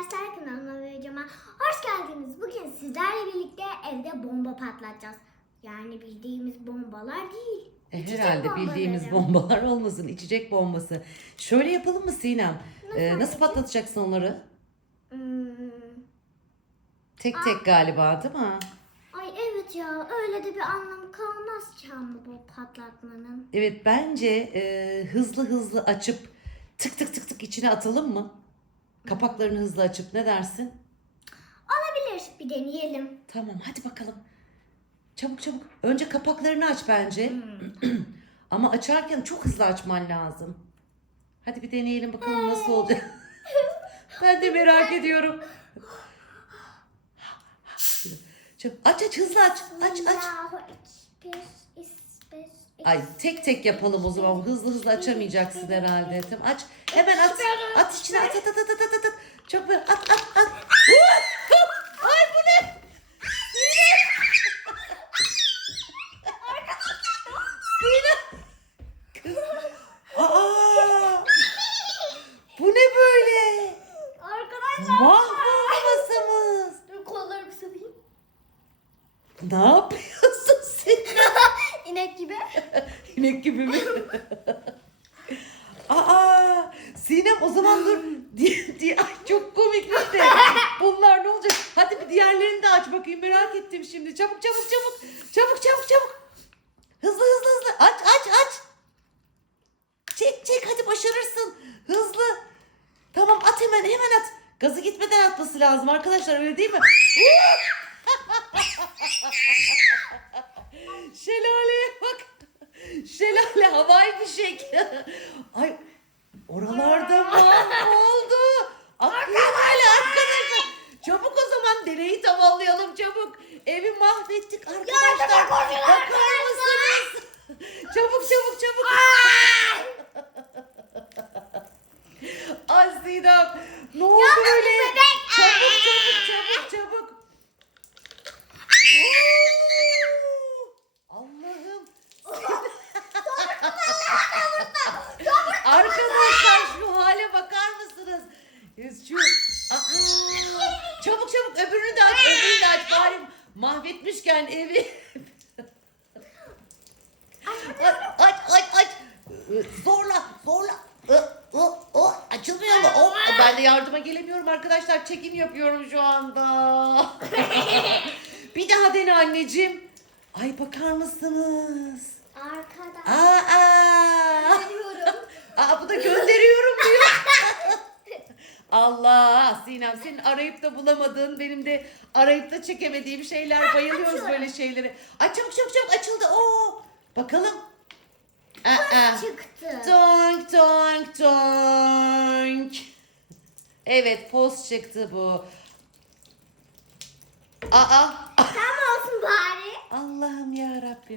Dersler kanalıma ve videoma hoş geldiniz. Bugün sizlerle birlikte evde bomba patlatacağız. Yani bildiğimiz bombalar değil. E, herhalde bombaları. bildiğimiz bombalar olmasın. içecek bombası. Şöyle yapalım mı Sinem? Nasıl Ee, nasıl patlatacaksın onları? Hmm. Tek tek galiba değil mi? Ay evet ya öyle de bir anlamı kalmaz ki ama bu patlatmanın. Evet bence e, hızlı hızlı açıp tık tık tık tık içine atalım mı? Kapaklarını hızlı açıp ne dersin? Olabilir bir deneyelim. Tamam hadi bakalım. Çabuk çabuk. Önce kapaklarını aç bence. Ama açarken çok hızlı açman lazım. Hadi bir deneyelim bakalım nasıl olacak. ben de merak ediyorum. Çabuk. Aç aç hızlı aç. Aç aç. Allahu Ekber, İsber, Ay tek tek yapalım o zaman. Hızlı hızlı açamayacaksın herhalde. Tamam aç. Hemen at. At içine at at at at at at. Çok böyle at at at. Ay bu ne? Sinem. Kız. Aa! Bu ne böyle? Arkadaşlar. Mahvoldu masamız. Dur kollarımı sıvayım. Ne yapıyorsun Sinem? İnek gibi. İnek gibi mi? Aa, Sinem o zaman dur. Di, di, ay çok komikmiş de. Bunlar ne olacak? Hadi bir diğerlerini de aç bakayım merak ettim şimdi. Çabuk çabuk çabuk. Çabuk çabuk çabuk. Hızlı hızlı hızlı. Aç aç aç. Çek çek hadi başarırsın. Hızlı. Tamam at hemen hemen at. Gazı gitmeden atması lazım arkadaşlar öyle değil mi? Şelaleye bak. Şelale havai fişek. Ay oralarda mahvoldu. Akıyor hala arkadaşlar. Çabuk o zaman deneyi tamamlayalım çabuk. Evi mahvettik arkadaşlar. Bakar mısınız? çabuk çabuk çabuk. Ay Sinem. Ne oldu böyle? Çabuk çabuk çabuk çabuk. Oo! Allah'ım. Arkadaşlar şu hale bakar mısınız? Şu... Aa! Çabuk çabuk öbürünü de aç, öbürünü de aç. Bari mahvetmişken evi. aç, aç, aç. Zorla, zorla. Ö, ö. Açılmıyor mu? Oh, ben de yardıma gelemiyorum arkadaşlar. Çekim yapıyorum şu anda. Bir daha dene anneciğim. Ay bakar mısınız? Arkada. Aa! Aa bu da gönderiyorum diyor. Allah Sinem senin arayıp da bulamadığın benim de arayıp da çekemediğim şeyler bayılıyoruz böyle şeylere. Ay çabuk çabuk çabuk açıldı. Oo! Bakalım. Aa. Çıktı. Tonk tonk tonk. Evet poz çıktı bu. Aa Tam olsun bari. Allah'ım ya Rabbim.